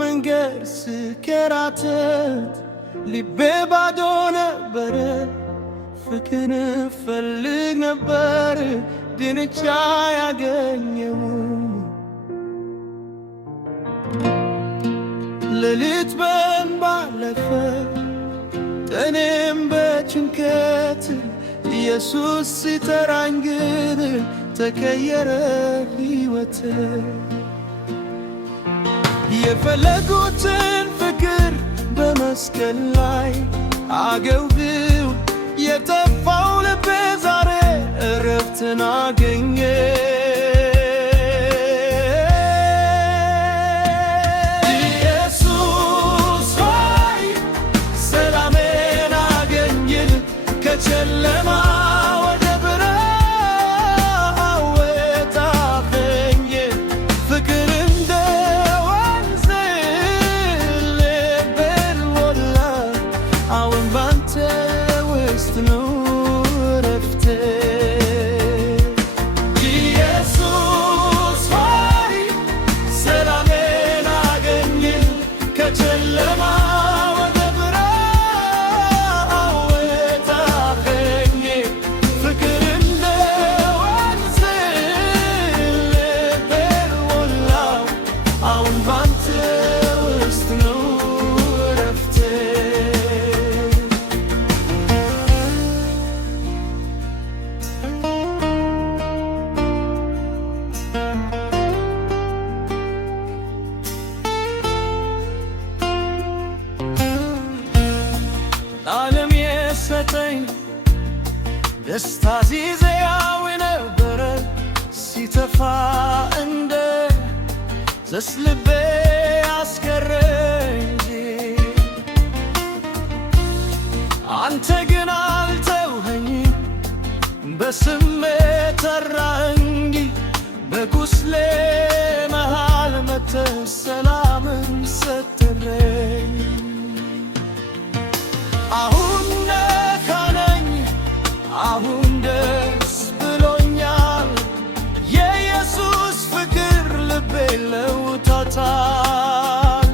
በመንገድ ስከራተት ልቤ ባዶ ነበረ። ፍቅርን ፈልግ ነበር ድንቻ ያገኘው። ሌሊት በእንባ አለፈ ቀኔም በጭንቀት ኢየሱስ ሲጠራኝ ግን ተቀየረ ሕይወቴ። የፈለጉትን ፍቅር በመስቀል ላይ አገኘው። የጠፋው ልቤ ዛሬ እረፍትን አገኘ። ኢየሱስ ሆይ ሰላሜን አገኘን ከጨለማ ወደ ብርሃን አወጣኸኝ። ፍቅር እንደ ወንዝ ልቤን ሞላ። አሁን ባንተ ውስጥ ነው እረፍቴ። ኢየሱስ ሆይ ሰላሜን አገኘን ከጨለማ ወደ ብርሃን አወጣኸኝ። ፍቅር እንደ ወንዝ ልቤን ሞላው። አሁን ባንተ ውስጥ ነው እረፍቴ። ዓለም የሰጠኝ ደስታ ሲዘያው ነበረ ሲተፋ እንደ ልቤ አስቀረኝ። አንተ ግን አልተውኸኝም፣ በስሜት ጠራኸኝ። በቁስሌ መሃል መጥተህ ሰላምን ሰጠኸኝ። አሁን ነፃ ነኝ፣ አሁን ደስ ብሎኛል። የኢየሱስ ፍቅር ልቤን ለውጦታል።